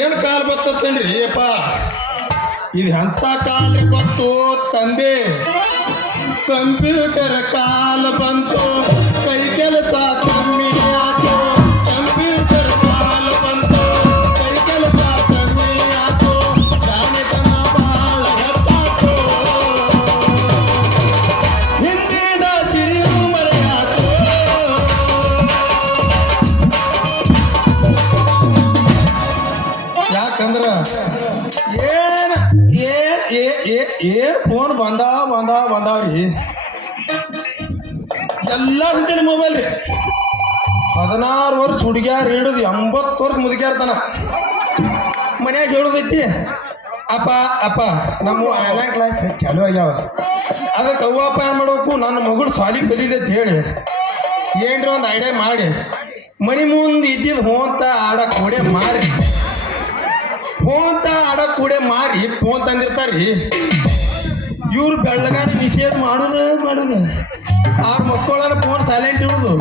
ಏನು ಕಾಲ ಬರ್ತೇನ್ರಿ ಅಪ್ಪ ಇದು ಎಂಥ ಕಾಲ ಗೊತ್ತು ತಂದೆ ಕಂಪ್ಯೂಟರ್ ಕಾಲ ಬಂತು ಕೈ ಕೆಲಸ ಕಮ್ಮಿ ಆಯ್ತು ಕಂಪ್ಯೂಟರ್ ಕಾಲ ಬಂತು ಕೈ ಕೆಲಸ ಕಮ್ಮಿ ಆಯ್ತು ಶಾಲೆತನ ಬಾಳ ಹೊತ್ತಾತು ಹಿಂದಿನ ಸಿರಿಯು ಮರೆಯಾತು ಯಾಕಂದ್ರ ಏನ್ ಫೋನ್ ಬಂದಾವ್ರಿ ಎಲ್ಲ ಜನ ಮೊಬೈಲ್ ರೀ 16 ವರ್ಷ ಹುಡುಗ್ಯಾರ ಹಿಡಿದು 80 ವರ್ಷ ಮುದುಕ್ಯಾರ್ತಾನ ಮನ್ಯಾಗ ಹೇಳೋದೈತಿ ಅಪ್ಪ ಅಪ್ಪ ನಮ್ಮ ಆನ್ಲೈನ್ ಕ್ಲಾಸ್ ಚಾಲು ಆಗ್ಯಾವ ಅದಕ್ಕೆ ಅವ್ವಪ್ಪ ಏನು ಮಾಡ್ಬೇಕು ನನ್ನ ಮಗಳು ಸಾಲಿ ಕಲೀಲಿ ಅಂತ ಹೇಳಿ ಏನ್ರಿ ಒಂದು ಐಡಿಯಾ ಮಾಡಿ ಮನೆ ಮುಂದೆ ಇದ್ದಿದ್ದು ಹೋಂತ ಆಡಕ್ಕೆ ಕೂಡೆ ಮಾರಿ ಫೋನ್ ಆಡಕ್ ಕೂಡೆ ಮಾರಿ ಫೋನ್ ತಂದಿರ್ತಾರ್ರಿ ಇವ್ರು ಬೆಳ್ಳಗಾನ ನಿಷೇಧ ಮಾಡುದು ಅವ್ರ ಮಕ್ಕಳ ಫೋನ್ ಸೈಲೆಂಟ್ ಇಡುದು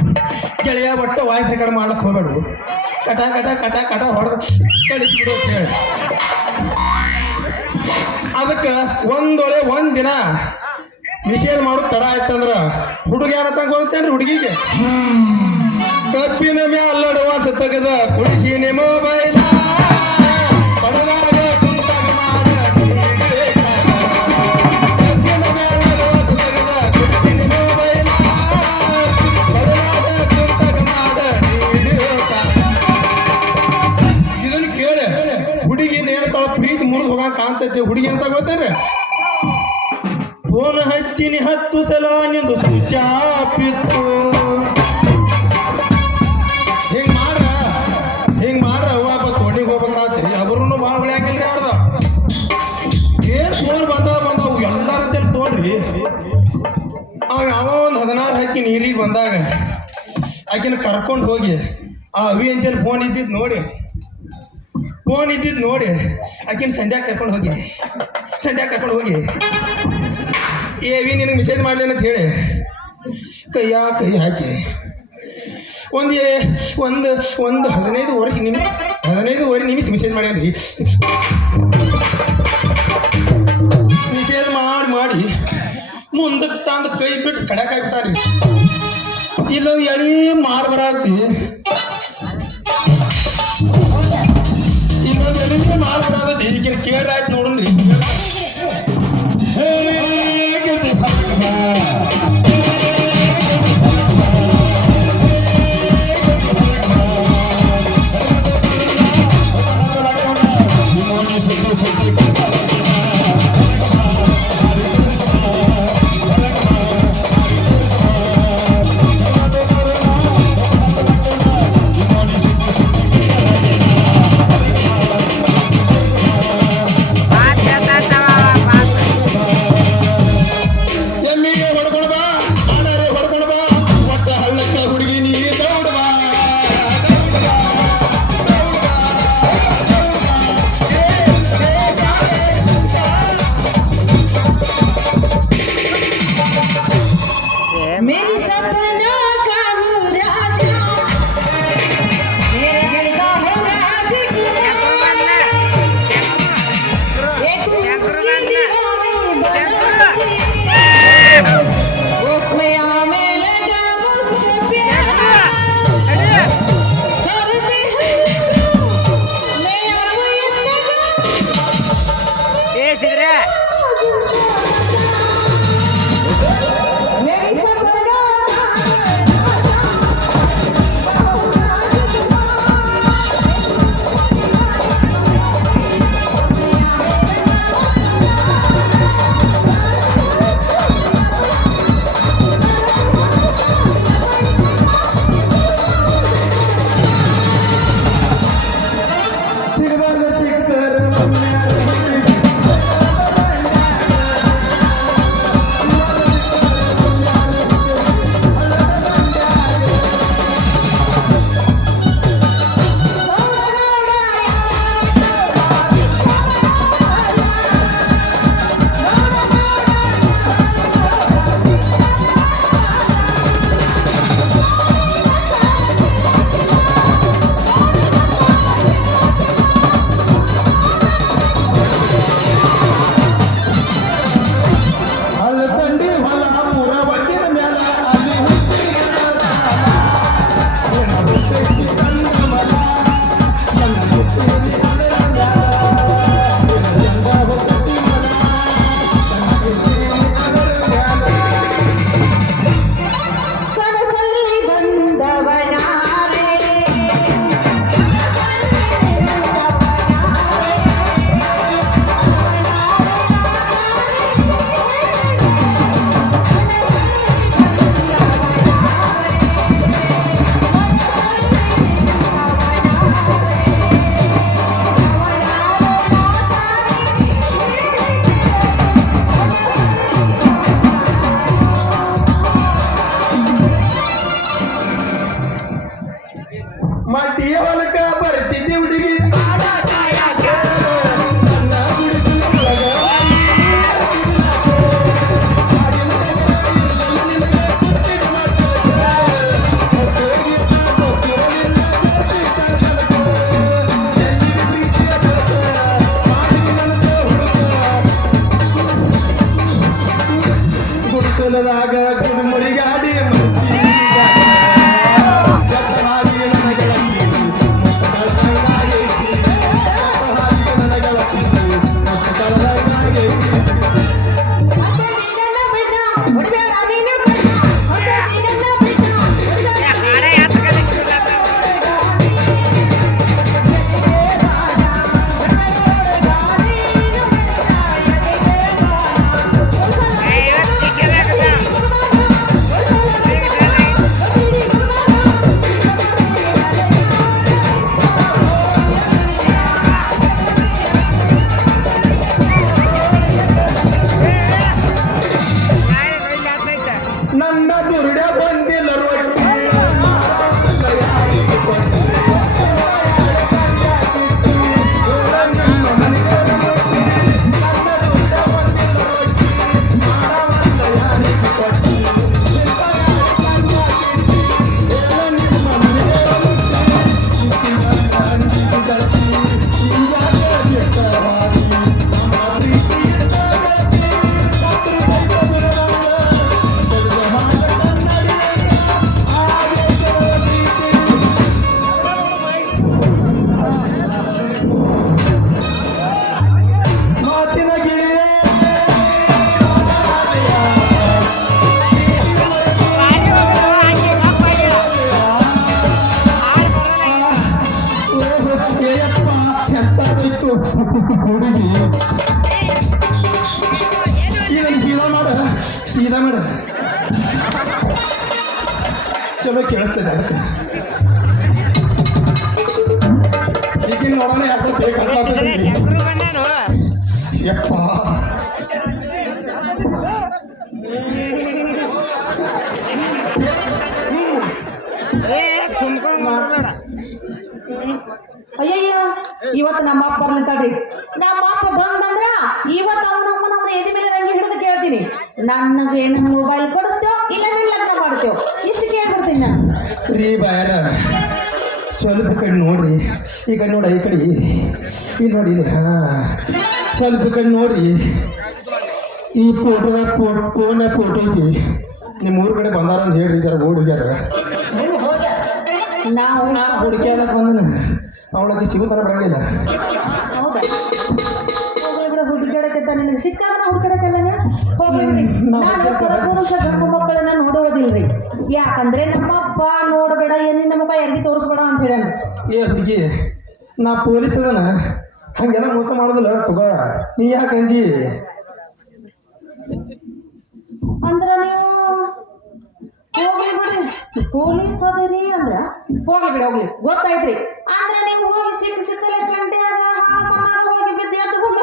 ಗೆಳೆಯ ಒಟ್ಟು ವಾಯ್ಸ್ ರೆಕಾರ್ಡ್ ಮಾಡಕ್ ಹೋಗ್ಬೇಡು ಕಟ ಕಟ ಕಟ ಕಟ ಹೊಡೆದು ಕಳಿಸ್ಬಿಡು ಅಂತ ಹೇಳಿ ಅದಕ್ಕೆ ಒಂದ್ ದಿನ ನಿಷೇಧ ಮಾಡೋದು ತಡ ಆಯ್ತಂದ್ರ ಹುಡುಗ ಏನಂತ ಗೊತ್ತೇನ್ರಿ ಹುಡುಗಿಗೆ ಕಪ್ಪಿನ ಮ್ಯಾಲಡುವ ಸತ್ತಗದ ಕುಡಿಸಿನಿ ಮೊಬೈಲ್ ಕಾಣ್ತೈತೆ ಹುಡುಗಿ ಅಂತ ಗೊತ್ತೇನ್ರಿ ಫೋನ್ ಹಚ್ಚಿನಿ 10 ಸಲ ನಿಂದು ಸ್ವಿಚ್ ಆಫ್ ಇತ್ತು ಹಿಂಗ್ ಮಾಡ್ರ ಅವ್ವಪ್ಪ ತೋಟಿಗೆ ಹೋಗ್ಬೇಕಾಗ್ತರಿ ಅವ್ರೂ ಭಾಳ ಬೆಳೆಯಾಕಿಲ್ರಿ ಅವ್ರದ ಏನ್ ಫೋನ್ ಬಂದವು ಎಲ್ಲಾರಂತೇಳಿ ತೊಗೊಂಡ್ರಿ ಯಾವ ಒಂದು 16 ಹಾಕಿ ನೀರಿಗೆ ಬಂದಾಗ ಆಕಿನ ಕರ್ಕೊಂಡು ಹೋಗಿ ಆ ಅವಿ ಅಂತೇಳಿ ಫೋನ್ ಇದ್ದಿದ್ದು ನೋಡಿ ಆಕಿನ ಸಂಧ್ಯಾ ಕರ್ಕೊಂಡು ಹೋಗಿ ಏವಿ ನಿನಗೆ ಮೆಸೇಜ್ ಮಾಡಲಿ ಅಂತ ಹೇಳಿ ಕೈ ಹಾಕಿ ಒಂದು 15 ನಿಮಿಷ ಮೆಸೇಜ್ ಮಾಡ್ಯಾನ್ರಿ ಮೆಸೇಜ್ ಮಾಡಿ ಮುಂದಕ್ಕೆ ತಂದು ಕೈ ಬಿಟ್ಟು ಕಡಕಾಗ್ತಾನೆ ಇಲ್ಲೊಂದು ಎಳಿ ಮಾರ್ಬರಾಗ್ತಿ ಇನ್ನೊಂದು ಎಲ್ಲಿಂದ ಮಾರ್ಬರಾಗತ್ತೆ ಈಗಿನ ಕೇಳ್ರಿ ಆಯ್ತು ನೋಡ್ರಿ ಮಾಡ ಚಲೋ ಕೇಳಿಸ್ತದೆ ಅದಕ್ಕೆ ಈಗಿನ ನೋಡೋಣ ಯಾಕೋ ಯಪ್ಪ ಅಯ್ಯಯ್ಯೋ ಇವತ್ತು ನಮ್ಮ ಅಪ್ಪ ಬರ್ಲಿ ತಡ್ರಿ. ನಮ್ಮ ಅಪ್ಪ ಬಂದಂದ್ರ ಇವತ್ತು ಅವನಮ್ಮನ ಎದಿ ಮೇಲೆ ರಂಗಿ ಹಿಡಿದು ಕೇಳ್ತೀನಿ, ನನಗೇನು ಮೊಬೈಲ್ ಕೊಡಿಸ್ತೇವ ಇಲ್ಲ ಲಗ್ನ ಮಾಡ್ತೇವ, ಇಷ್ಟು ಕೇಳ್ಬಿಡ್ತೀನಿ ನಾನು. ರೀ ಬಾಯರ ಸ್ವಲ್ಪ ಕಡೆ ನೋಡ್ರಿ, ಈ ಕಡೆ ನೋಡಿ ಈ ಕಡೆ ಇಲ್ಲಿ ನೋಡಿ ಇಲ್ಲಿ ಸ್ವಲ್ಪ ಕಡೆ ನೋಡ್ರಿ. ಈ ಫೋನ್ ಫೋಟೋ ಐತಿ, ನಿಮ್ಮ ಊರ ಕಡೆ ಬಂದಾರ ಅಂತ ಹೇಳ್ರಿ ಜರ ಓಡ್ ಹೋಗ್ಯಾರ. ನಾವು ನಾ ಹುಡುಕ್ಯಾಡಕ್ ಬಂದನ ಅವಳಕ್ಕೆ ಸಿಗುತ್ತಾರ ಬಿಡಂಗಿಲ್ಲ. ಹೌದಾ ಹೋಗ್ಲಿ ಬಿಡ, ಹುಡುಗಾಡಕ್ಕೆತ್ತ ನಿನಗೆ ಸಿಕ್ಕಾಗ ಹುಡುಗಾಡಕ್ಕಲ್ಲ ಹೋಗ್ಲಿ ಬಿಡಿ. ನಾನು ಪರಪುರುಷ ಗಂಡು ಮಕ್ಕಳನ್ನ ನೋಡೋದಿಲ್ರಿ, ಯಾಕಂದ್ರೆ ನಮ್ಮ ಅಪ್ಪ ನೋಡಬೇಡ ಏನಿನ ಮಗ ಯಾರಿಗೆ ತೋರಿಸ್ಬೇಡ ಅಂತ ಹೇಳ. ಏ ಹುಡುಗಿ, ನಾ ಪೊಲೀಸ್ ಅದನ ಹಂಗೆಲ್ಲ ಮೋಸ ಮಾಡೋದಿಲ್ಲ ತಗೋ, ನೀ ಯಾಕೆ ಅಂಜಿ? ಅಂದ್ರ ನೀವು ಹೋಗ್ಲಿ ಬಿಡ್ರಿ, ಪೊಲೀಸ್ ಅದರಿ ಅಂದ್ರ ಹೋಗ್ಲಿ ಬಿಡಿ, ಹೋಗ್ಲಿ ಗೊತ್ತಾಯ್ತ್ರಿ. ಅಂದ್ರ ನೀವು ಹೋಗಿ ಸಿಕ್ಕಲೆ ಗಂಟೆಯಾಗ ಹಾಳಮನ್ನಾಗ ಹೋಗಿ ಬಿದ್ದು ಎದ್ದುಕೊಂಡು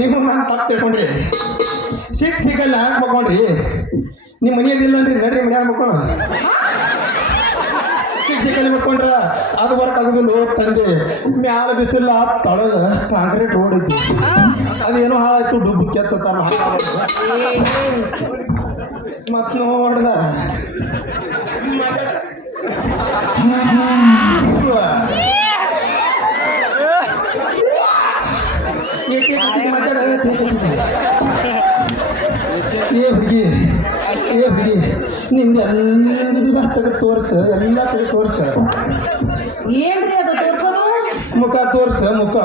ನೀವು ನಾನು ತಪ್ಪು ತಿಳ್ಕೊಂಡ್ರಿ. ಸಿಗಲ್ಲ ಹಾಕಿ ಮಕ್ಕೊಂಡ್ರಿ, ನಿಮ್ಮ ಮನೆಯದಿಲ್ಲನ್ರಿ, ನಡ್ರಿ ಮನ್ಯಾಗ ಮಕ್ಕೋಣ. ಸಿಕ್ಕಲ್ಲಿ ಮಕ್ಕೊಂಡ್ರ ಅದು ವರ್ಕ್ ಆಗೋದಿಲ್ಲ ತಂದೆ. ಮ್ಯಾಲ ಬಿಸಿಲ್ಲ ತಳಗ ಕಾಂಕ್ರೀಟ್ ರೋಡ್ ಐತಿ, ಅದೇನೋ ಹಾಳಾಯ್ತು ಡುಬ್ಬು ಕೆತ್ತ ಮತ್ ನೋಡ್ದ ಏ ಹುಡುಗಿ ನಿಂದ ಎಲ್ಲ ತೆಗೆದು ತೋರ್ಸ, ಎಲ್ಲ ತೆಗೆದು ತೋರ್ಸ. ಏನ್ರಿ ಅದು ತೋರ್ಸೋದು? ಮುಖ ತೋರ್ಸ, ಮುಖ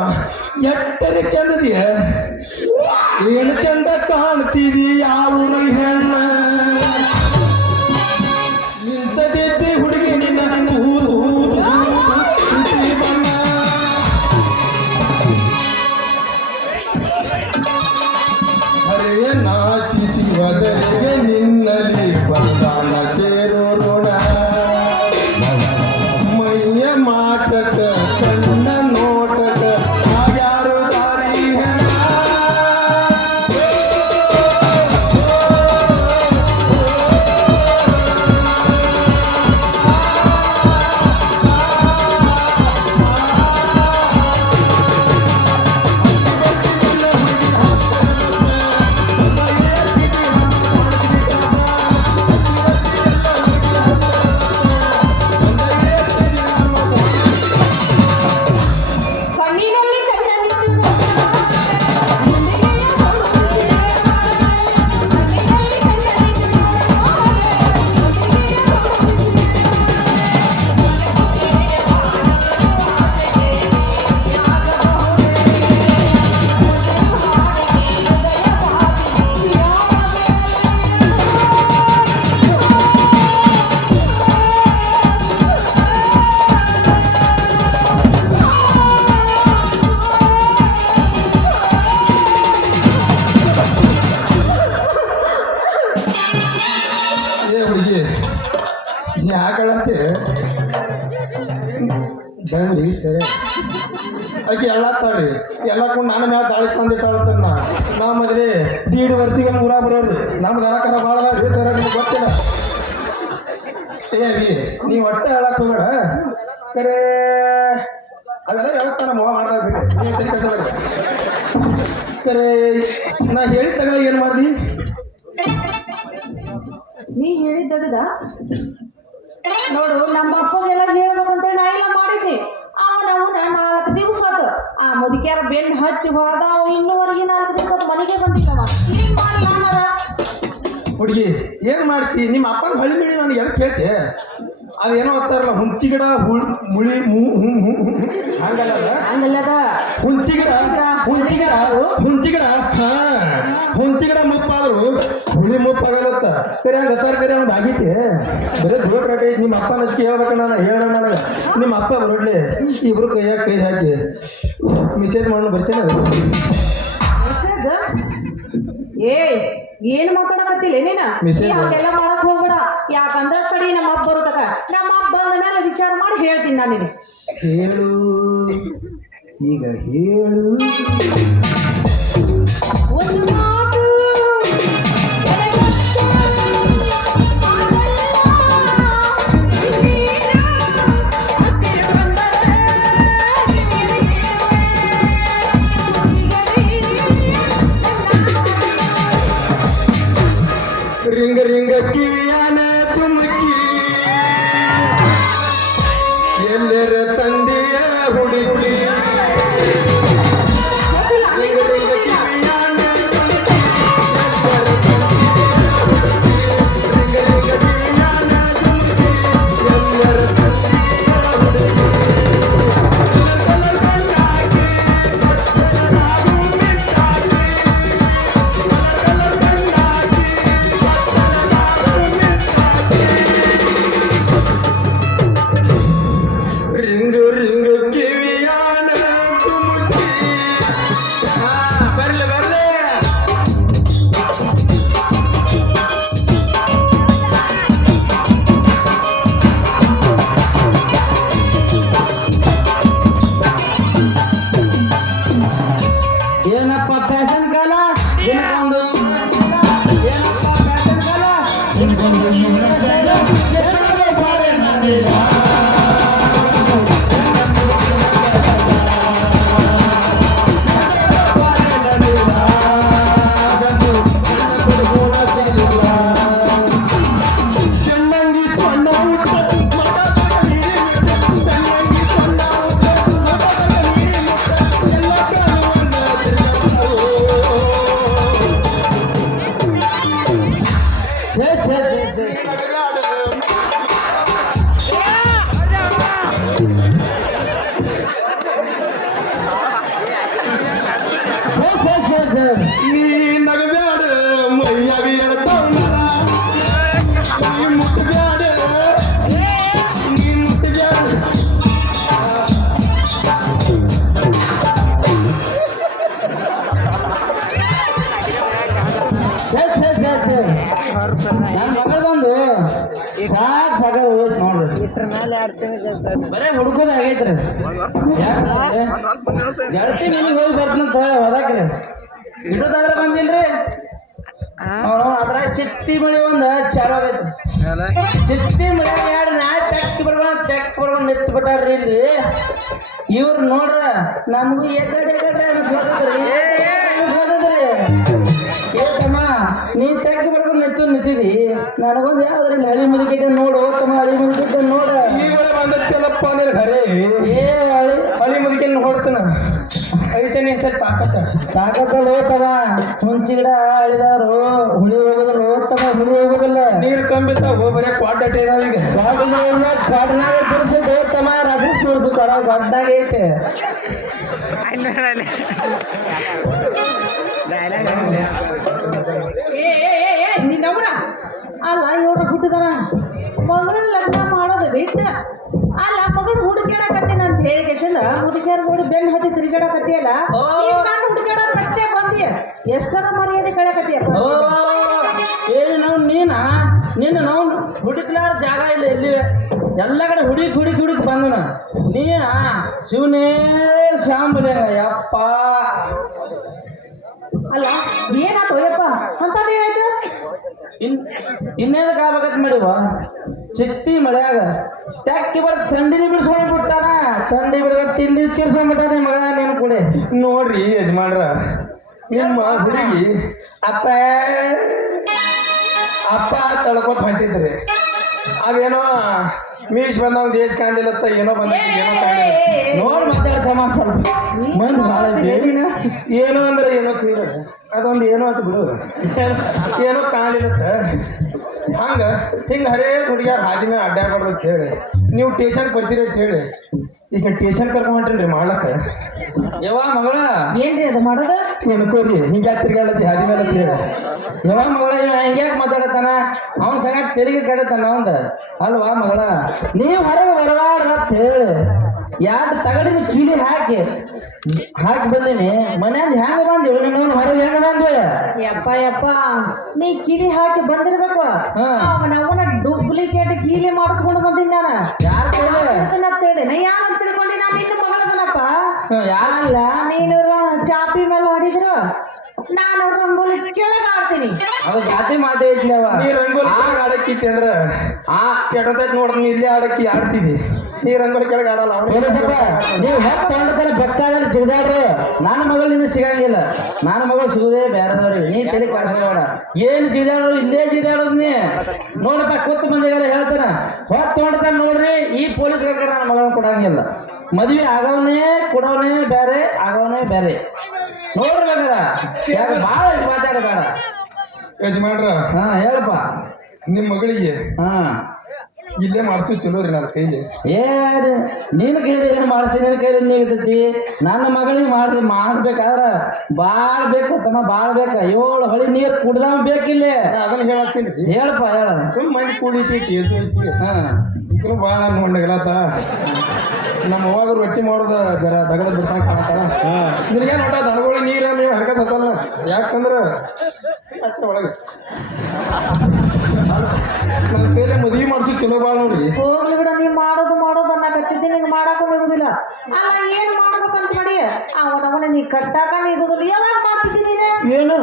ಎಟ್ಟರೆ ಚಂದದಿಯ, ಏನು ಚಂದ ಕಾಣ್ತಿದಿ ಯಾವ ಹೆಣ್ಣ. ನಿಂತದಿದ್ದೆ ಹುಡುಗಿ ನಿನ್ನ ಬಣ್ಣ. ಹರೇ ನಾಚಿಸಿ ಒದರಿಗೆ ನಿನ್ನಲ್ಲಿ ಬಂದಾನ ಸೇರೋ ಋಣ. ಮೈಯ ಮಾಟಕ ಕಣ್ಣ ನೋಟಕ ಯಾರು ದಾರಿ ಹೆಣ. ಕಣ್ಣಿನಲ್ಲಿ ಏ ಹುಡುಗಿ ಯಾಕಳತ್ತೆ ಬಂದ್ರಿ ಸರಿ ಆಕೆ ಎಲ್ಲತ್ತಾಳ್ರಿ, ಎಲ್ಲಕ್ಕೊಂಡು ನನ್ನ ಮ್ಯಾಲ ದಾಳಿ ತಂದಿಟ್ಟಾಳ್ತನ್ನ. ನಾವು ಮದ್ರಿ 1.5 ವರ್ಷಕ್ಕೆ ಊರ ಬರೋರಿ, ನಮ್ಗೆ ಅನಕರ ಭಾಳ ರೀ ಸರ, ನಿಮ್ಗೆ ಗೊತ್ತಿಲ್ಲ. ಏ ರೀ ನೀವು ಒಟ್ಟೆ ಹೇಳಕ್ ಹೋಗಬೇಡ, ಕರೆ ಅವೆಲ್ಲ ವ್ಯವಸ್ಥೆ ನಮ್ಮ ಅವ್ವ ಮಾಡ್ದಾಗ ಬಿಡಿ, ನೀವು ತಲೆ ಕೆಡ್ಸಲ್ಲ. ಕರೆ ನಾ ಹೇಳಿದ್ದಾಗ ಏನು ಮಾಡ್ದಿ? ನೀ ಹೇಳಿದ್ದದ ನೋಡು, ನಮ್ಮ ಅಪ್ಪಗೆಲ್ಲ ಹೇಳ್ಬೇಕಂತ ನಾ ಇಲ್ಲ ಮಾಡಿದ್ನಿ. ಅವನ 4 ದಿವಸ ಆತು ಆ ಮುದುಕ್ಯಾರ ಬೆನ್ನು ಹತ್ತಿ ಹೋದ, ಇನ್ನೂವರೆಗೆ 4 ದಿವಸ ಮನೆಗೆ ಬಂದಿದ್ದವ. ಏನ್ ಮಾಡಲ್ಲ ಅನ್ನಾರ? ಹುಡುಗಿ ಏನು ಮಾಡ್ತಿ? ನಿಮ್ಮ ಅಪ್ಪನ ಹಳ್ಳಿ ಮಿಳಿ ನನಗೆ ಎಲ್ಲಿ ಕೇಳ್ತೆ? ಅದೇನೋ ಅಂತಾರಲ್ಲ, ಹುಂಚಿ ಗಿಡ ಮುಳಿ ಹಂಗಲ್ಲ, ಹಂಗಲ್ಲದ ಹುಂಚಿ ಗಿಡ ಹುಂಚಿ ಗಿಡ ಮುಪ್ಪಾದ್ರು ಹುಳಿ ಮುಪ್ಪಾಗತ್ತ. ಕರೆ ಹಂಗೆ ಹತ್ತಾರ ಕರೆ ಅವ್ನು ಆಗೈತಿ, ಬರೀ ಧೂಳ್ ರೇಟ್ ಐತಿ. ನಿಮ್ಮ ಅಪ್ಪ ನಚ್ಕೆ ಹೇಳ್ಬೇಕ, ನಾನು ಹೇಳೋಣ ನನಗೆ. ನಿಮ್ಮ ಅಪ್ಪ ಬರೋಡ್ಲಿ, ಇಬ್ರು ಕೈಯಾಗ ಕೈ ಹಾಕಿ ಮೆಸೇಜ್ ಮಾಡೋಣ, ಬರ್ತೇನೆ. ಮೆಸೇಜ್ ಏಯ್ ಏನ್ ಮಾತಾಡಕತ್ತಿಲ್ಲ ನೀನ Message ಹಾಗೆಲ್ಲ ಮಾಡಕ್ ಹೋಗ್ಬೇಡ. ಯಾಕಂದ್ರ ಕಡಿ ನಮ್ಮ ಅಪ್ಪ ಬರುತ್ತಕ, ನಮ್ಮ ಅಪ್ಪ ಬಂದ ಮೇಲೆ ವಿಚಾರ ಮಾಡಿ ಹೇಳ್ತೀನಿ ನಾನು ನಿನಗೆ. ಹೇಳು ಈಗ ಹೇಳು. ಒಂದು ಮಾತು ರಿಂಗ ರಿಂಗ ಕಿವಿಯಾನ ಚುಮಕಿ ಎಲ್ಲರ ತಂದೆಯ ಹುಡುಕಿ. ರಿಂಗ ರಿಂಗ ಕಿವಿಯಾನ ಚುಮಕಿ ಎಲ್ಲರ ತಂದೆಯ ಹುಡುಕಿ. ರಿಂಗ ರಿಂಗ ಕಿವಿಯಾನ ಚುಮಕಿ ಎಲ್ಲರ ತಂದೆಯ ಹುಡುಕಿ. ರಿಂಗ ರಿಂಗ ಕಿವಿಯಾನ ಚುಮಕಿ. ಬರ್ಲಿ ಬರ್ಲಿ. ಏನಪ್ಪ ಫ್ಯಾಷನ್ ಕಾಲ ದಿನಕ್ಕೊಂದು ಏನಪ್ಪ ಫ್ಯಾಷನ್ ಕಾಲ ದಿನಕ್ಕೊಂದು ಶಿವನ ಸ್ಟೈಲ ಎತ್ತರದ ಬಾಳೆ ನಾನಿಲ್ಲ. ಚೆನ್ನಂಗಿ ಸಣ್ಣ ಉಟ್ಟ ಮಠದ ನೀರಿ ಮುಟ್ಟ. ಚೆನ್ನಂಗಿ ಸಣ್ಣ ಉಟ್ಟ ಮಠದ ನೀರಿ ಮುಟ್ಟ. ಎಲ್ಲ ಕಾಲವನ್ನ ತಿರುಗವು. ಛೇ ಛೇ ಛೇ ಛೇ ಛೇ ಛೇ ಛೇ ಛೇ ನೀ ನಗಬ್ಯಾಡ ಮೈಯಾಗ ಎಳ್ತಾವ. ನೀ ಮುಟ್ಟಬ್ಯಾಡ ನೀ ಮುಟ್ಟಬ್ಯಾಡ. ಛೇ ಛೇ ಛೇ ಛೇ ನನ್ನ ಮಗಳದೊಂದು ಸಾಕ ಹೋಯ್ತು ನೋಡ್ರಿ. ಬರೇ ಹುಡುಕೋದು ಆಗೈತ್ರಿ. ಗೆಳತಿ ಮನೆಗೆ ಹೋಗಿ ಬರ್ತಂತ ಹೋದಾಕ್ರಿ ಇಡೋದಾದ್ರೆ ಬಂದಿಲ್ರಿ. ಅದ್ರಾಗ ಚಿತ್ತಿ ಮಳಿ ಒಂದು ಚಾಲು ಆಗೈತಿ. ಚಿತ್ತಿ ಮಳಿ ಎರಡು ನಾಯಿ ತೆಕ್ ಬರ್ಕೊಂಡು ನಿಂತು ಬಿಟ್ಟಾರ್ರಿ ಇಲ್ಲಿ. ಇವ್ರು ನೋಡ್ರ ನಮಗೂ ಎಕಡೆ ಅನಿಸ್ಬಾರ್ದ್ರಿ. ಏ ತಮ್ಮ ನೀ ತೆಕ್ ಬರ್ಕೊಂಡು ನಿಂತಿದಿ, ನನಗೊಂದು ಯಾವ್ದ್ರಲ್ಲಿ ಹಳಿ ಮುದುಕಿದ್ದ ನೋಡು ತಮ್ಮ, ಹಳಿ ಮುದುಕಿದ್ದ ನೋಡ. ಈಗಲೇ ಬಂದತ್ತಲ್ಲಪ್ಪ ನೀನು ಖರೆ. ಏ ಹಳಿ ಮುದುಕಿನ ಹೊಡ್ತಾನ ಐತೇನೆ ತಾಕತ್ತಲ್ಲ ಹೋಗ್ತವ. ಹುಂಚಿ ಗಿಡ ಅಳಿದವರು ಹುಳಿ ಹೋಗೋದಿಲ್ಲ, ಹೋಗ್ತವ ಹುಳಿ ಹೋಗೋದಿಲ್ಲ. ನೀರು ಕಂಬಿತಾವ ಬರೇ ಕ್ವಾಡ್ಡಟ್ಟೆ ಇದಾವ ಈಗ. ಕಾಡಿನಾಗ ಕುಡಿಸಿದ್ದು ಹೋಗ್ತವ, ರಸ ಕುಡಿಸು ಕೊಡ ದೊಡ್ಡಾಗ ಐತೆ. ನಿನ್ನವ್ರ ಅಲ್ಲ ಇವ್ರ ಹುಟ್ಟಿದಾರ ಮಗಳ ಲಗ್ನ ಮಾಡೋದು ಬಿಟ್ಟ ಅಲ್ಲ ಮಗಳು ಹುಡುಕ್ಯಾಡಕತ್ತೇನ ಅಂತ ಹೇಳಿ ಕೇಶಂದ ಹುಡುಗಿಯರ್ ನೋಡಿ ಬೆನ್ನು ಹತ್ತಿ ತಿರುಗಾಡಕತ್ತಿಯಲ್ಲ. ಹುಡುಕ್ಯಾಡ ಕಟ್ಟೆ ಬಂದಿ ಎಷ್ಟರ ಮರ್ಯಾದೆ ಕಳಕತ್ತಿಯಪ್ಪ. ಹೇಳಿ ನಾವು ನಿನ್ನ ನಾವು ಹುಡುಕ್ಲಾರ ಜಾಗ ಇಲ್ಲ ಎಲ್ಲಿ. ಎಲ್ಲ ಕಡೆ ಹುಡುಕ್ ಬಂದನ ನೀನ ಶಿವನೇ ಶಾಂಬುಲೇ ಯಪ್ಪ. ಅಲ್ಲ ಏನಾಯ್ತು ಯಪ್ಪ ಅಂತದೇನಾಯ್ತು? ಇನ್ನೇದಕ್ಕೆ ಆಗ್ಬೇಕಂತ ಮಾಡಿವ ಚಿತ್ತಿ ಮಳ್ಯಾಗ ತೆಕ್ಕಿ ಬರ್ ಥಂಡಿನಿ ಬಿಡ್ಸ್ಕೊಂಡು ಬಿಟ್ಟಾನ. ಥಂಡಿ ಬಿಡ ತಿಂಡಿ ತೀರ್ಸ್ಕೊಂಡ್ಬಿಟ್ಟಾನೆ ಮಗ ನೀನು ಕೂಡ. ನೋಡ್ರಿ ಯಜಮಾನ್ರ, ನಿಮ್ಮ ಹುಡುಗಿ ಅಪ್ಪ ಅಪ್ಪ ತಳ್ಕೊತ ಹೊಂಟಿದ್ರಿ. ಅದೇನೋ ಮೀಸ್ ಬಂದ ಒಂದು ಏಜ್ ಕಾಣಿಲ್ಲತ್ತ, ಏನೋ ಬಂದೈತಿ ಏನೋ ಕಾಣಿಲ್ಲ. ನೋಡ್ ಮಾತಾಡ್ತಮ್ಮ ಸ್ವಲ್ಪ ಮಂದಿ ಭಾಳ ಏನೋ ಅಂದ್ರೆ ಏನೋ ಕೇಳ ಅದೊಂದು ಏನೋ ಅಂತ ಬಿಡು. ಏನೋ ಕಾಣಿಲ್ಲತ್ತ ಹಿಂಗೆ ಹರೇ ಹುಡುಗಿಯಾರ ಹಾದಿನ ಅಡ್ಡಾಡ್ಬಾರ್ದು ಅಂತ ಹೇಳಿ ನೀವು ಟೇಷನ್ ಬರ್ತೀರಿ ಅಂತ ಹೇಳಿ ಈಗ ಟೇಷನ್ ಕರ್ಕೊಂಡ್ರಿ ಮಾಡ್ಲಕ್ಕ. ಯಾವ ಮಗಳ ಏನ್ರಿ ಅದು ಮಾಡೋದು? ಏನಕೋರಿ ಹಿಂಗೆ ತಿರ್ಗಾಡತ್ತಿ ಹಾದಿ ಮೇಲೆ ಅಂತ ಹೇಳಿ. ಯಾವ ಮಗಳ ಹಿಂಗ್ಯಾಕೆ ಮಾತಾಡತಾನ? ಅವನ ಸಂಗಟ ತೆರಿಗೆ ಕಡತಾನ ಅವಂದ ಅಲ್ವಾ ಮಗಳ. ನೀವು ಹೊರಗೆ ಬರಬಾರ್ದು ಅಂತ ಹೇಳಿ ಎರಡು ತಗಡಿನ ಕೀಲಿ ಹಾಕಿ ಬಂದೀನಿ ಮನ್ಯಾಂದ ಹೆಂಗ ಬಂದಿವಿ ನೀನು ಹೊರಗೆ ಹೆಂಗ ಬಂದ್ವಿ ಯಪ್ಪ ಯಪ್ಪ ನೀ ಕಿಲಿ ಹಾಕಿ ಬಂದಿರ್ಬೇಕು ಹಾ. ಅವನ ಡೂಪ್ಲಿಕೇಟ್ ಕೀಲಿ ಮಾಡಿಸ್ಕೊಂಡು ಬಂದಿನಿ ನಾನು ಯಾರ ಹೇಳಿದೆ ಯಾರು ತಿಳ್ಕೊಂಡಿ ನಾನು ನಿನ್ನ ಮಗಳದನಪ್ಪ ಯಾರ ಅಲ್ಲ ನೀನು ಚಾಪಿ ಮೇಲೆ ಹೊಡಿದ್ರು ನಾನು ರಂಗೋಲಿ ಕೆಳಗೆ ಆಡ್ತೀನಿ ಅದು ಜಾತಿ ಮಾತೇ ಐತಿ ಅವ ನೀ ರಂಗೋಲಿ ಕೆಳಗೆ ಆಡಕ್ಕಿತಿ ಅಂದ್ರ ಆ ಕೆಡತೈತ್ ನೋಡ್ದ ನೀ ಇಲ್ಲೇ ಆಡಕ್ಕಿ ಆಡ್ತಿದಿ ನೀ ರಂಗೋಲಿ ಕೆಳಗೆ ಆಡಲ್ಲ ಸ್ವಲ್ಪ ನೀವು ಹೆಪ್ಪ ತೊಗೊಂಡತನ ಬೆಕ್ಕಾದಲ್ಲಿ ಜಿಗ್ದಾಡ್ರು ನನ್ನ ಮಗಳಿಂದ ಸಿಗಂಗಿಲ್ಲ ನನ್ನ ಮಗಳು ಸಿಗುದೇ ಬೇರೆದವ್ರಿಗೆ ನೀ ತಲೆ ಕಾಣಿಸ್ಬೇಡ ಏನು ಜಿಗ್ದಾಡ್ರು ಇಲ್ಲೇ ಜಿಗ್ದಾಡೋದು ನೀ ನೋಡಪ್ಪ ಕೂತು ಮಂದಿಗೆಲ್ಲ ಹೇಳ್ತಾನ ಹೊತ್ತು ತೊಗೊಂಡತನ ನೋಡ್ರಿ ಈ ಪೊಲೀಸ್ ಕರ್ಕ ನನ್ನ ಮಗಳನ್ನ ಕೊಡಂಗಿಲ್ಲ ಮದುವೆ ಆಗವನೇ ಕೊಡವನೇ ಬೇರೆ ಆಗವನೇ ಬೇರೆ ನೋಡ್ರಿ ಬೇಕಾರ ಭಾಳ ಮಾತಾಡಬೇಡ ಯಜಮಾನ್ರ ಹಾ ಹೇಳಪ್ಪ ನಿಮ್ ಮಗಳಿಗೆ ಹಾ ಇಲ್ಲೇ ಮಾಡ್ಸು ಚಲೋ ರೀ ನನ್ನ ಕೈಲಿ ಏನ್ ನಿನ್ನ ಕೈಲಿ ಏನು ಮಾಡಿಸ್ತೀನಿ ನಿನ್ನ ಕೈಲಿ ನೀಗ್ತೈತಿ ನನ್ನ ಮಗಳಿಗೆ ಮಾಡ್ಬೇಕಾದ್ರ ಭಾಳ ಬೇಕು ತಮ್ಮ ಭಾಳ ಬೇಕ 7 ಹೊಳಿ ನೀರು ಕುಡ್ದವ್ ಬೇಕಿಲ್ಲೇ ಅದನ್ನ ಹೇಳತ್ತೀನಿ ಹೇಳಪ್ಪ ಹೇಳ ಸುಮ್ ಮಂದಿ ಕೂಡಿತಿ ಕೇಸು ಐತಿ ಹಾ ಇದ್ರು ಭಾಳ ನೋಡ್ಲಾಗ್ತಾಳ ನಮ್ಮ ಅವಾಗ ರೊಟ್ಟಿ ಮಾಡೋದ ಜರ ದಗದ ಬಿಡ್ಸಾಕ ಕಾಣ್ತಾಳ ನಿನಗೇನು ಒಟ್ಟ ದನಗಳು ನೀರ ನೀವು ಹರ್ಕತ್ ಹತ್ತಲ್ಲ ಯಾಕಂದ್ರ ಅಷ್ಟ ಒಳಗೆ ನನ್ನ ಕೈಲೇ ಮದುವೆ ಮಾಡ್ಸು ಚಲೋ ಭಾಳ ನೋಡ್ರಿ ಹೋಗ್ಲಿ ಬಿಡ ನೀ ಮಾಡೋದು ಅನ್ನಕತ್ತಿದ್ದೆ ನಿಂಗೆ ಮಾಡಾಕ ಬರುದಿಲ್ಲ ಅಲ್ಲ ಏನ್ ಮಾಡ್ಬೇಕಂತ ಮಾಡಿ ಅವನವನ ನೀ ಕಟ್ಟಾಕ ಇರೋದಿಲ್ಲ ಯಾವಾಗ ಮಾಡ್ತಿದ್ದಿ ನೀನು ಏನು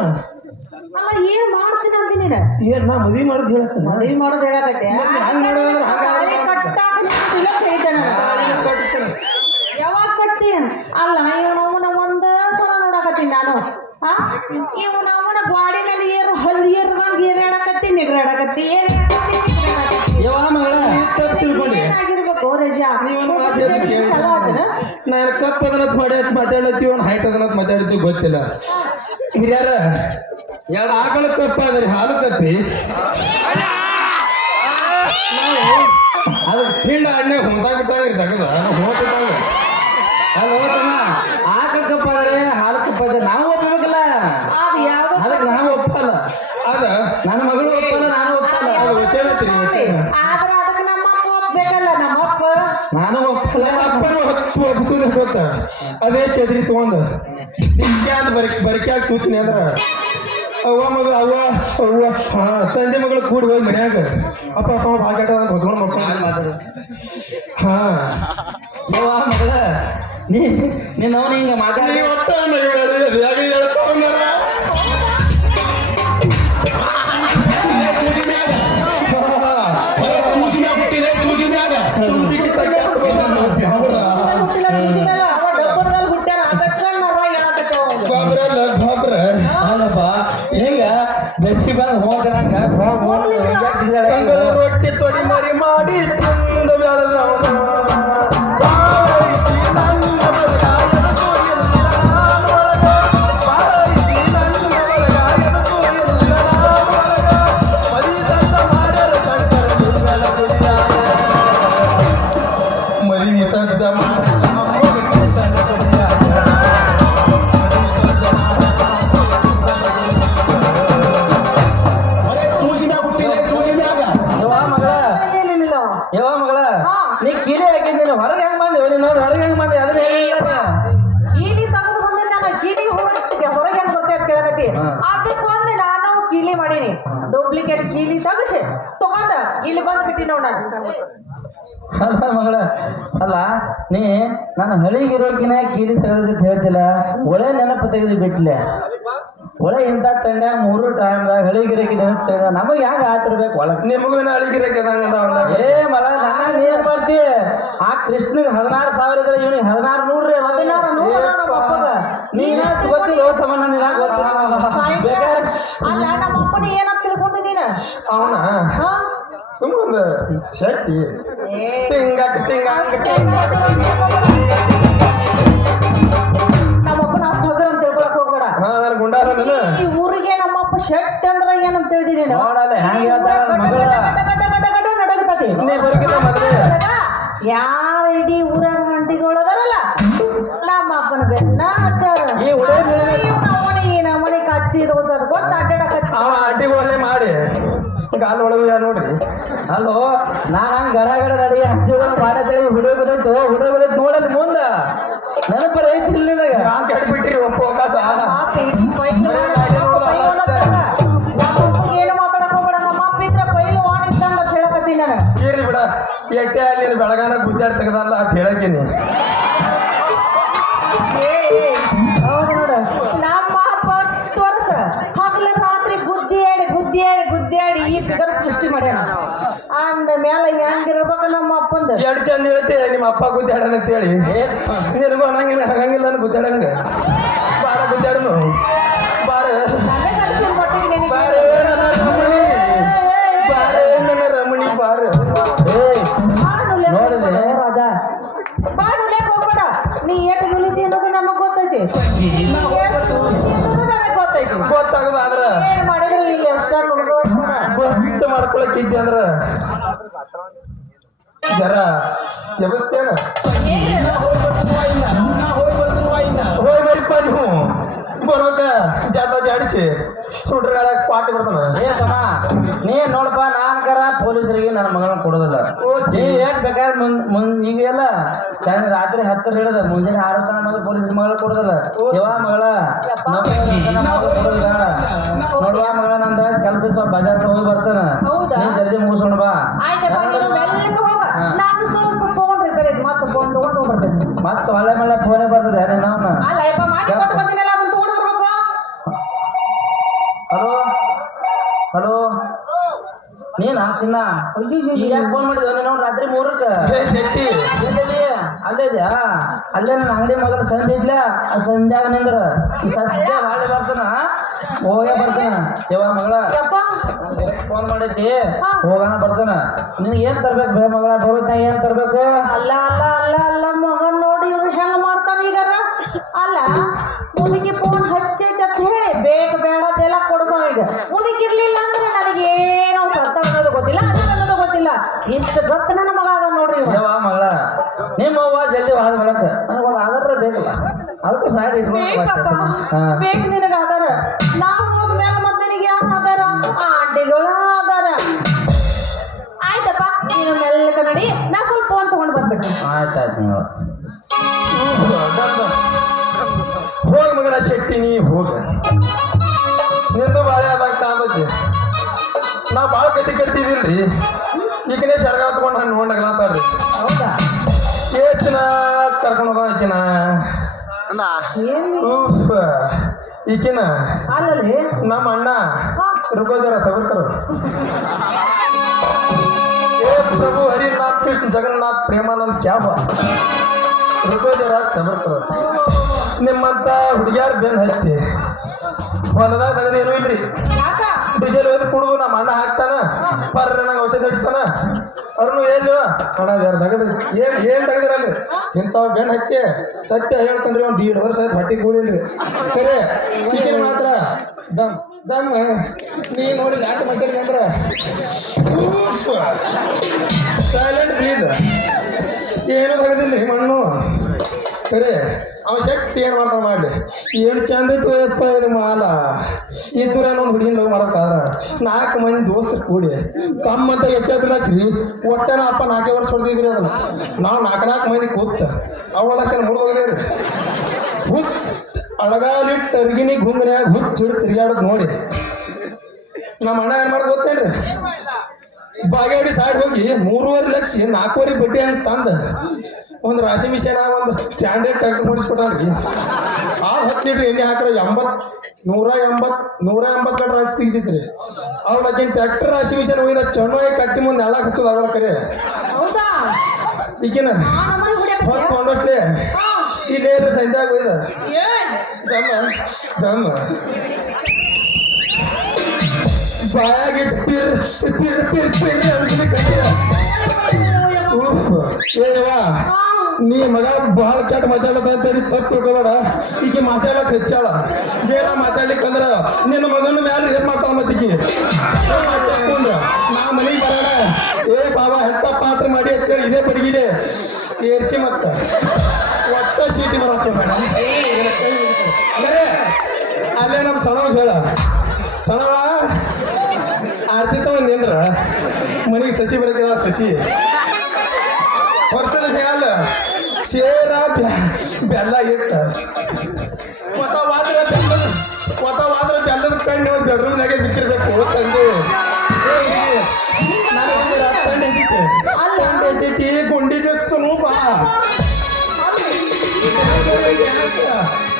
ಅಲ್ಲ ಏನ್ ಮಾಡ್ತೀನಿ ಅಂತೀನಿ ನೀನು ಏನ್ ನಾ ಮದುವೆ ಮಾಡೋದು ಹೇಳತ್ತ ಮದುವೆ ಮಾಡೋದು ಹೇಳಕತ್ತೆ ಹಂಗ್ ಮಾಡೋದಂದ್ರೆ ಹಂಗ ಕಟ್ಟಾಕ ಇಲ್ಲ ಹೇಳ್ದೆ ನಾನು ಯಾವಾಗ ಕಟ್ಟಿ ಅಲ್ಲ ಇವನವನ ಒಂದ ಸಲ ನೋಡಕತ್ತೀನಿ ನಾನು ಇವನವನ ಗಾಡಿ ಮೇಲೆ ಏರು ಹಲ್ಲಿ ಏರ್ದಂಗ ಏರಾಡಕತ್ತಿ ನಿಗ್ರಾಡಕತ್ತಿ ಯಾವ ಮಗಳ ತಿಳ್ಕೊಂಡಿ ಏನಾಗಿರ್ಬೇಕು ರಜಾ ನೀವೊಂದು ಮಾತು ಹೇಳ್ತೀನಿ ಕೇಳಿ. ನಾನು ಕಪ್ ಅದನ್ನತ್ ಮಾತಾಡತ್ತೀವಿ ಒಂದು ಹೈಟ್ ಅದನ್ನತ್ ಮಾತಾಡ್ತೀವಿ ಗೊತ್ತಿಲ್ಲ ಹಿರಿಯರ ಎರಡು ಆಕಳ ಕಪ್ಪ ಅದ್ರಿ ಹಾಲು ಕಪ್ಪಿ ನಾವು ಅದು ಹಿಂಡ ಅಣ್ಣೆ ಹೊಂದಾಗಿಟ್ಟಾಗ್ರಿ ತಗದ ಹೋಗ್ಬಿಟ್ಟಾಗ ಅಲ್ಲ ಆಕಳ ಕಪ್ಪ ಆದ್ರೆ ಹಾಲು ಕಪ್ಪ ಆದ್ರೆ ನಾವು ಒಪ್ಪಬೇಕಲ್ಲ ಅದು ಯಾವ್ದು ಅದಕ್ಕೆ ನಾವು ಒಪ್ಪಲ್ಲ ಅದ ನನ್ನ ಮಗಳು ಒಪ್ಪಲ್ಲ ನಾನು ಒಪ್ಪಲ್ಲ ಅದು ವಚನ ಐತ್ರಿ ವಚನ ಆದ್ರ ಅದಕ್ಕೆ ನಮ್ಮ ಅಪ್ಪ ಒಪ್ಬೇಕಲ್ಲ ನಮ್ಮ ಅಪ್ಪ ನಾನು ಒಪ್ಪಲ್ಲ ನಮ್ಮ ಅಪ್ಪನ ಹೊತ್ತು ಒಪ್ಪಿಸೋದು ಗೊತ್ತ ಅದೇ ಚದ್ರಿ ತಗೊಂಡ್ ನಿತ್ಯ ಅಂತ ಬರಿಕ್ಯಾಗ ತೂತೀನಿ ಅಂದ್ರ ಅವ್ವ ಮಗ ಅವ್ವ ಹಾ ತಂದೆ ಮಗಳು ಕೂಡಿ ಹೋಗಿ ಮನ್ಯಾಗ ಅಪ್ಪ ಬಾಗಾಟ ಹೊತ್ಕೊಂಡು ಮಕ್ಕೊಂಡು ಹಾ ಯವ್ವ ಮಗಳ ನೀನು ಅವನು ಹಿಂಗ ಮಾತಾಡಿ ನೀ ಒಟ್ಟ ನಗಬೇಡ್ರಿ, ಯಾಕೆ ಹೇಳ್ತಾವನ್ನಾರ? ತುಟಿಗೆ ತಗ್ಗಾಕ್ ಬಂದ ಗಾಬ್ರ. ಗಾಬ್ರ ಅಲ್ಲಪ್ಪ ಈಗ ಬೆಸ್ಸಿ ಬಂದು ಹೋಗ್ರಂಗ ಕಂಗದ ರೊಟ್ಟಿ ತೊಡಿ ಮರಿ ಮಾಡಿ ತಿಂದ ಬೆಳೆದವನ ಮರಿ ಸಜ್ಜ ಮಾಡಿ ಯವ್ವ ಮಗಳ ನೀ ಕೀಲಿ ಹಾಕಿದ್ದೀನಿ ಹೊರಗೆ ಹೆಂಗ್ ಬಂದೆ ನೀನು ಹೊರಗೆ ಹೆಂಗ್ ಬಂದೆ ಅದನ್ನ ಹೇಳಿಲ್ಲ ಕೀಲಿ ತೆಗೆದು ಬಂದ್ರೆ ನಾನು ಕೀಲಿ ಹೊರಗೆ ಹೆಂಗ್ ಗೊತ್ತಾಯ್ತು ಕೇಳಕತ್ತಿ ಅದಕ್ಕೆ ಒಂದು ನಾನು ಕೀಲಿ ಮಾಡೀನಿ ಡೂಪ್ಲಿಕೇಟ್ ಕೀಲಿ ತೆಗಿಸಿ ತಗೊಂಡ ಇಲ್ಲಿ ಬಂದ್ಬಿಟ್ಟಿ ನೋಡ ಅಲ್ಲ ಮಗಳ ಅಲ್ಲ ನೀ ನಾನು ಹಳಿಗಿರೋಕಿನ ಕೀಲಿ ತೆಗೆದಿದ್ದು ಹೇಳ್ತಿಲ್ಲ ಒಳ್ಳೆ ನೆನಪು ತೆಗೆದು ಬಿಟ್ಲೆ ಒಳ್ಳೆ ಇಂಥ ತಂಡ 3 ಟೈಮ್ದಾಗ ಹಳಿಗಿರೋಕಿ ನೆನಪು ತೆಗೆದ ನಮಗೆ ಹೆಂಗೆ ಆತಿರ್ಬೇಕು ಒಳಗೆ ನಿಮಗೂ ಅಳಿಗಿರಕ್ಕೆ ಏ ಮಗ ನನ್ನ ನೀನ್ ಮಾಡ್ತಿ ಆ ಕೃಷ್ಣಗ್ 16,000 ಇದ್ರೆ ಇವನಿಗೆ 16,100 ನೀನ ಗೊತ್ತಿಲ್ಲ ತಮ್ಮ ನನಗೆ ಬೇಕಾದ್ರೆ ಅಲ್ಲ ನಮ್ಮ ಅಪ್ಪನ ಏನಂತ ತಿಳ್ಕೊಂಡು ನೀನು ಅವನ ಸುಮ್ಮನೆ ಶಕ್ತಿ ಟಿಂಗಾಕ್ ನಮ್ಮಪ್ಪನ ಅಷ್ಟು ಹಗರ ಅಂತ ತಿಳ್ಕೊಳಕ್ ಹೋಗ್ಬೇಡ ಹಾ ನಾನು ಗುಂಡಾರ ಈ ಊರಿಗೆ ನಮ್ಮಪ್ಪ ಶೆಟ್ ಅಂದ್ರ ಏನಂತ ತಿಳಿದಿರಿ ನೋಡಲ್ಲ ಹೆಂಗೆ ಹೇಳ್ತಾರ ಮಗಳ ನಡಗತತಿ ನೀ ಬರಕಿಲ್ಲ ಮದ್ವೆ ಯಾರ ಇಡೀ ಊರಾಗ ಹಂಟಿಗಳದಾರಲ್ಲ ನಮ್ಮ ಅಪ್ಪನ ಬೆನ್ನ ಹತ್ತಾರ ಈ ಹುಡುಗ ನಮ್ಮನೆ ಕಚ್ಚಿ ಗೊತ್ತ ಅಡ್ಡಾಡಕತ್ತಿ ಅವ ಅಡ್ಡಿಗಳನ್ನೇ ಮಾಡಿ ಗಾಲ್ ಒಳಗೆ ಯಾ ನೋಡ್ರಿ ಅಲ್ಲೋ ನಾನು ಹಂಗೆ ಗಡ ಗಡ ನಡಿ ಹತ್ತಿರ ಮಾಡತ್ತೇಳಿ ಹುಡುಗ ಬಿಡೈತು ನೋಡಲ್ಲಿ ಮುಂದ ನೆನಪರ ಐತಿ ಇಲ್ಲ ನಿನಗ ಯಾಕೆ ಕೆಟ್ಬಿಟ್ಟಿರಿ ಒಪ್ಪ ಅವಕಾಶ ಏನು ಮಾತಾಡಕ್ ಹೋಗ್ಬೇಡ ನಮ್ಮ ಅಪ್ಪ ಇದ್ರೆ ಪೈಲು ವಾಣ ಇದ್ದಂಗ ಅಂತ ಹೇಳಕತ್ತೀನಿ ನಾನು ಇರ್ಲಿ ಬಿಡ ಎಟ್ಟೆ ಅಲ್ಲಿ ಬೆಳಗಾನ ಗುದ್ದಾಡಿ ತೆಗದಲ್ಲ ಅಂತ ಹೇಳಕ್ಕೀನಿ ಹೌದು ನೋಡು ನಮ್ಮ ಅಪ್ಪ 10 ವರ್ಷ ಹಗಲ ರಾತ್ರಿ ಗುದ್ದಾಡಿ ಈ ಫಿಗರ್ ಸೃಷ್ಟಿ ಮಾಡ್ಯಾನ ಅಂದ ಮೇಲೆ ಹೆಂಗಿರ್ಬೇಕು ನಮ್ಮ ಅಪ್ಪಂದು ಎರಡು ಚಂದ ಹೇಳ್ತಿ ನಿಮ್ಮ ಅಪ್ಪ ಗುದ್ದಾಡನ ಅಂತೇಳಿ ನಿನಗೂ ಅನ್ನಂಗಿಲ್ಲ ಹಂಗಂಗಿಲ್ಲ ನಾನು ಗುದ್ದಾಡಂಗ ಬಾರ ಗುದ್ದಾಡನು ಬಾರ ನನಗೆ ಕಲಿಸಿದ ಮಟ್ಟಿಗೆ ನಿನಗೆ ಬಾರ ನನ್ನ ರಮಣಿ ಬಾರ ನನ್ನ ರಮಣಿ ಬಾರ ನೋಡಿದ್ರೆ ರಾಜ ಬಾ ನುಲಿಯಕ್ ಹೋಗ್ಬೇಡ ನೀ ಏಟು ನುಲಿತಿ ಅನ್ನೋದು ನಮಗ್ ಗೊತ್ತೈತಿ ನನಗೆ ಗೊತ್ತೈತಿ ಗೊತ್ತಾಗದ ಆದ್ರ ಏನ್ ಮಾಡಿದ್ರು ಇಲ್ಲಿ ಅಷ್ಟ ಗೊತ್ತ ಮಾಡ್ಕೊಳಕ್ ಇದ್ದೆ ಅಂದ್ರ ಜರ ವ್ಯವಸ್ಥೆನ ಹೋಗಿ ಬರಿಪ್ಪ ನೀವು ಬರೋಕ ಜಾತ ಜಾಡಿಸಿ ಸುಡ್ರಗಾಳ ಪಾಟಿ ಬರ್ತಾನ ಏ ತಮ್ಮ ನೀ ನೋಡಪ್ಪ ನಾನ್ಕರ ಪೊಲೀಸರಿಗೆ ನನ್ನ ಮಗಳನ್ನ ಕೊಡೋದಿಲ್ಲ ನೀ ಏಟ್ ಬೇಕಾದ್ರೆ ಈಗೆಲ್ಲ ಚಂದ ರಾತ್ರಿ 10 ಹಿಡಿದ ಮುಂಜಾನೆ 6 ತನ ಮಗ ಪೊಲೀಸ್ ಮಗಳ ಕೊಡೋದಿಲ್ಲ ಯಾವ ಮಗಳ ಕೊಡೋದಿಲ್ಲ ನೋಡುವ ಮಗಳ ನಂದ ಕೆಲಸ ಸ್ವಲ್ಪ ಬಜಾರ್ ಹೋಗಿ ಬರ್ತಾನ ಹೌದಾ? ನೀ ಜಲ್ದಿ ಮುಗಿಸ್ಕೊಂಡು ಬಾ ಆಯ್ತಪ್ಪ ನೀನು ಮೆಲ್ಲಗೆ ಹೋಗ ನಾನು ಸ್ವಲ್ಪ ಫೋನ್ ರಿಪೇರ್ ಮತ್ತೆ ಫೋನ್ ತಗೊಂಡು ಹೋಗ್ಬರ್ತೇನೆ ಮತ್ತೆ ಹೊಳೆ ಫೋನೇ ಬರ್ತದೆ ನಾನು ಅಲ್ಲ ಯಪ್ಪ ಮಾಡಿ ಕೊಟ್ಟು ಬಂದಿನಲ್ಲ ಅದನ್ನ ತಗೊಂಡು ಬರ್ಬೇಕು ಹಲೋ ನೀನಾ ಚಿನ್ನ ಈಗ ಯಾಕೆ ಫೋನ್ ಮಾಡಿದ್ವ ನೀನು ರಾತ್ರಿ 3ಕ್ಕೆ ಶೆಟ್ಟಿ ಎಲ್ಲೆಲ್ಲಿ ಅಲ್ಲೇ ಇದೆಯಾ ಅಲ್ಲೇ ನನ್ನ ಅಂಗಡಿ ಮೊದಲು ಸಂಜೆ ಇದ್ಲ ಆ ಸಂಧ್ಯಾಗ ನಿಂದ್ರ ಈ ಸದ್ಯ ಹಾಳೆ ಬರ್ತಾನ ಹೋಗೇ ಬರ್ತಾನ ಯವ್ವ ಮಗಳ ಯಪ್ಪ ಫೋನ್ ಮಾಡೈತಿ ಹೋಗೋಣ ಬರ್ತಾನ ನಿನಗೆ ಏನ್ ತರ್ಬೇಕು ಬೇ ಮಗಳ ಬರೋದ್ನಾಗ ಏನ್ ತರ್ಬೇಕು ಅಲ್ಲ ಮಗನ್ ನೋಡಿ ಇವ್ರು ಹೆಂಗ ಮಾಡ್ತಾನ ಈಗಾರ ಅಲ್ಲ ಮುದುಕಿ ಫೋನ್ ಹಚ್ಚೈತೆ ಅಂತ ಹೇಳಿ ಬೇಡದೆಲ್ಲ ಕೊಡ್ಸೋ ಈಗ ಮುದುಕಿರ್ಲಿಲ್ಲ ಅಂದ್ರೆ ನನಗೇನೋ ಸತ್ತ ಅನ್ನೋದು ಗೊತ್ತಿಲ್ಲ ಅನ್ನೋದು ಗೊತ್ತಿಲ್ಲ ಇಷ್ಟು ಗೊತ್ತ ನನ್ನ ಮಗ ಅದ ನೋಡ್ರಿ ಇವ. ಯವ್ವ ಮಗಳ ನಿಮ್ಮ ಅವ್ವ ಜಲ್ದಿ ಹಾದ ಮಾಡಕ ನನಗೊಂದು ಆಧಾರ ಬೇಕಲ್ಲ ಅದಕ್ಕೂ ಸೈಡ್ ಬೇಕಪ್ಪ ಬೇಕು ನಿನಗ ಆಧಾರ ನಾವು ಹೋದ್ಮೇಲೆ ಮತ್ತೆ ನಿನಗೆ ಯಾವ ಆಧಾರ ಆಂಟಿಗಳು ಆಧಾರ ಆಯ್ತಪ್ಪ ನೀನು ಮೆಲ್ಲಕ ನಡಿ ನಾ ಸ್ವಲ್ಪ ಫೋನ್ ತಗೊಂಡು ಬಂದ್ಬಿಡ್ತೀನಿ ಆಯ್ತಾಯ್ತು ನೀವು ಹೋಗ ಮಗನ ಶೆಟ್ಟಿ ನೀ ಹೋಗ ನಿಂದು ಬಾಳೆ ಆದಾಗ ಕಾಂದತಿ ನಾ ಭಾಳ ಗತಿ ಕಟ್ತಿದಿಲ್ರಿ ಈಗನೇ ಸರ್ಗಾವ್ ತಗೊಂಡು ಹಂಗೆ ನೋಡ್ಲಾಗ್ಲಾತಾರ್ರಿ ಹೌದಾ ಏತಿನ ಕರ್ಕೊಂಡು ಹೋಗ ಈಕಿನ ಏನು ಈಕಿನ ಅಲ್ಲಲ್ಲಿ ನಮ್ಮ ಅಣ್ಣ रुको जरा सबर करो हे प्रभु हरिनाथ कृष्ण जगन्नाथ प्रेमानंद क्या हुआ रुको जरा सबर करो ನಿಮ್ಮಂತ ಹುಡುಗಿಯಾರ ಬೆನ್ ಹತ್ತಿ ಹೊಲದಾಗ ತೆಗೆದೇನು ಇಲ್ರಿ ಯಾಕ ಡೀಸೆಲ್ ಒಯ್ದು ಕುಡಿದು ನಮ್ಮ ಅಣ್ಣ ಹಾಕ್ತಾನ ಬರ್ರ ನಂಗೆ ಔಷಧ ಹೊಡಿತಾನ ಅವ್ರನ್ನು ಏನು ಅಣ್ಣ ಯಾರು ತೆಗೆದ್ರಿ ಏನು ತೆಗೆದಿರಲ್ರಿ ಇಂಥವ್ ಬೆನ್ ಹಚ್ಚಿ ಸತ್ಯ ಹೇಳ್ತಾನ್ರಿ ಒಂದು 1.5 ವರ್ಷ ಆಯ್ತು ಹೊಟ್ಟೆ ಕೂಡಿಲ್ರಿ ಕರೆ ಈಗಿನ ಮಾತ್ರ ದಮ್ ನೀ ನೋಡಿ ನಾಟ ಮಕ್ಕಳಿಗೆ ಅಂದ್ರೆ ಸೈಲೆಂಟ್ ಪ್ಲೀಸ್ ಏನು ತೆಗೆದಿಲ್ರಿ ಮಣ್ಣು ಕರೆ ಅವ ಶೆಟ್ಟಿ ಏನು ಮಾಡ್ತಾನೆ ಮಾಡಲಿ ಏನು ಚಂದ ಇತ್ತು ಯಪ್ಪ ಇದು ಮಾಲ ಇದ್ದೂರ ನಮ್ಮ ಹುಡುಗಿನ ಲವ್ ಮಾಡೋಕ್ಕಾದ್ರ 4 ಮಂದಿ ದೋಸ್ತರು ಕೂಡಿ ಕಮ್ಮಂತ ಹೆಚ್ಚಾಗ್ರಿ ಒಟ್ಟನ ಅಪ್ಪ 4 ವರ್ಷ ಹೊಡೆದಿದ್ರಿ ಅದನ್ನ ನಾವು 4 ಮಂದಿ ಕೂತ ಅವಳಕ್ಕ ಮುರಿದೋಗಿದೇವ್ರಿ ಹುಚ್ಚ ಅಳಗಾಲಿಟ್ಟು ಅರ್ಗಿನಿ ಗುಂಗ್ರ್ಯಾಗ ಹುಚ್ಚಿಡು ತಿರ್ಗಾಡೋದು ನೋಡಿ ನಮ್ಮ ಅಣ್ಣ ಏನು ಮಾಡೋದು ಗೊತ್ತೇನ್ರಿ ಬಾಗೇಡಿ ಸೈಡ್ ಹೋಗಿ 3.5 ಲಕ್ಷ 4.5 ಬಡ್ಡಿ ಹಂಗೆ ತಂದ ಒಂದು ರಾಶಿ ಮಿಷನ್ ಒಂದು ಸ್ಟ್ಯಾಂಡರ್ಡ್ ಟ್ರ್ಯಾಕ್ಟರ್ ಮಾಡಿಸ್ಕೊಟ್ಟಾರ್ರಿ ಆ 10 ಲೀಟ್ರ್ ಎಣ್ಣೆ ಹಾಕ್ರೆ 180 ಗಂಟೆ ರಾಶಿ ತೆಗಿತೈತ್ರಿ ಅವ್ಳಕ್ಕಿನ ಟ್ರ್ಯಾಕ್ಟರ್ ರಾಶಿ ಮಿಷನ್ ಹೋಗಿದ ಚೆನ್ನಾಗಿ ಕಟ್ಟಿ ಮುಂದೆ ಎಲ್ಲ ಹಚ್ಚೋದು ಅವಳ ಕರೆ ಹೌದಾ ಈಗಿನ ಹೊತ್ತು ಹೊಂಡಟ್ಲೆ ಇಲ್ಲೇ ಸಂಧ್ಯಾಗ ಹೋಯ್ದ ದಮ್ಮ ಬಾಯಾಗಿಟ್ಟು ಏವಾ ನೀ ಮಗ ಭಾಳ ಕೆಟ್ಟ ಮಾತಾಡೋದ ಅಂತೇಳಿ ತಪ್ಪು ತಿಳ್ಕೊಬೇಡ ಈಕೆ ಮಾತಾಡಕ್ ಹೆಚ್ಚಾಳ ಜೇನ ಮಾತಾಡ್ಲಿಕ್ಕಂದ್ರ ನಿನ್ನ ಮಗನ ಮ್ಯಾಲ ಏನ್ ಮಾಡ್ತಾಳ ಮತ್ತೀಕಿ ನಾ ಮನೆಗೆ ಬರೋಣ ಏ ಬಾಬಾ ಎಂತ ಪಾತ್ರ ಮಾಡಿ ಅಂತೇಳಿ ಇದೇ ಬಡಗಿದೆ ಏರ್ಸಿ ಮತ್ತ ಒಟ್ಟ ಸೀಟಿ ಬರತ್ತ ಮೇಡಮ್ ಅಲ್ಲೇ ನಮ್ಮ ಸಣವ್ ಹೇಳ ಸಣವ ಆರ್ತಿತ್ತ ಒಂದ್ ಏನ್ರ ಮನೆಗೆ ಸಸಿ ಬರಕಿದ ಸಸಿ ವರ್ಷದ ಬ್ಯಾಲ ಶೇರ ಬೆಲ್ಲ ಇಟ್ಟ ಕೊತ್ತವಾದ್ರ ಬೆಲ್ಲದ ಕಣ್ಣು ಬೆಡ್ರೂಮ್ನಾಗೆ ಬಿತ್ತಿರ್ಬೇಕು ತಂದು ಗುಂಡಿ ಬೆಸ್ತನು ಬಾ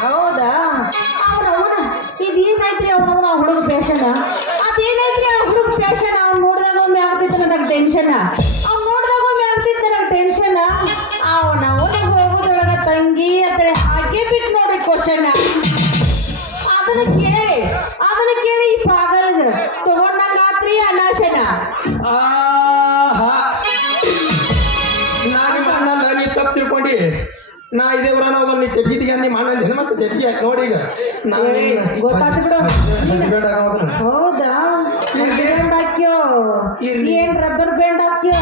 ಹೌದಾ ಅವನ ಇದೇನೈತ್ರಿ ಅವನ ಹುಡುಗ ಪ್ಯಾಶನ್ ಅದೇನೈತ್ರಿ ಆ ಹುಡುಗ ಪ್ಯಾಶನ್ ಅವ್ನು ನೋಡಿದಾಗ ಒಮ್ಮೆ ಆಗ್ತಿತ್ತು ನನಗೆ ಟೆನ್ಷನ್ ಅವ್ನು ನೋಡಿದಾಗ ಒಮ್ಮೆ ಆಗ್ತಿತ್ತು ನನಗೆ ಟೆನ್ಷನ್ ಅವನ ಹೋಗೋದ್ರೊಳಗ ತಂಗಿ ಅಂತ ಹಾಗೆ ಬಿಟ್ಟು ನೋಡಿ ಕ್ವಶನ್ ಅದನ್ನ ಕೇಳಿ ಈ ಪಾಗಲ್ಗ ತಗೊಂಡಂಗಾತ್ರಿ ಅನಾಶನ ನಾನು ನೀ ತಪ್ಪು ತಿಳ್ಕೊಂಡಿ ನಾ ಇದೇ ಊರ ನಾವು ನೀ ತೆಗ್ಗಿದೀಗ ನೀ ಮಾಡಿದ ಮತ್ತೆ ತೆಗ್ಗಿ ನೋಡಿ ಈಗ ಗೊತ್ತಾಯ್ತು ಬಿಡು ಬೇಡ ಹೌದಾ ಬ್ಯಾಂಡ್ ಹಾಕ್ಯೋ ಏನ್ ರಬ್ಬರ್ ಬ್ಯಾಂಡ್ ಹಾಕ್ಯೋ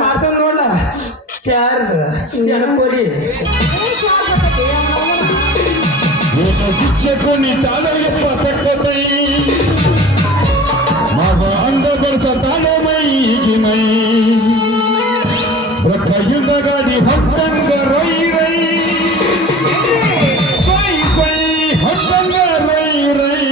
ಮಾಡ್ತಾವ ನೋಡ ಚಾರ್ಜ್ ಎನಕೋರಿ ಶಿಕ್ಷಕನಿ ತಾಳೆಯಪ್ಪ ತಕ್ಕತೈ ಮಗ ಅಂದ ಬರ್ಸ ತಾಳೆ ಮೈಗಿ ಮೈ ರೊಕ್ಕಯುಗದಿ ಹತ್ತಂಗ ರೈ ರೈ ಸ್ವೈ ಸ್ವೈ ಹತ್ತಂಗ ರೈ ರೈ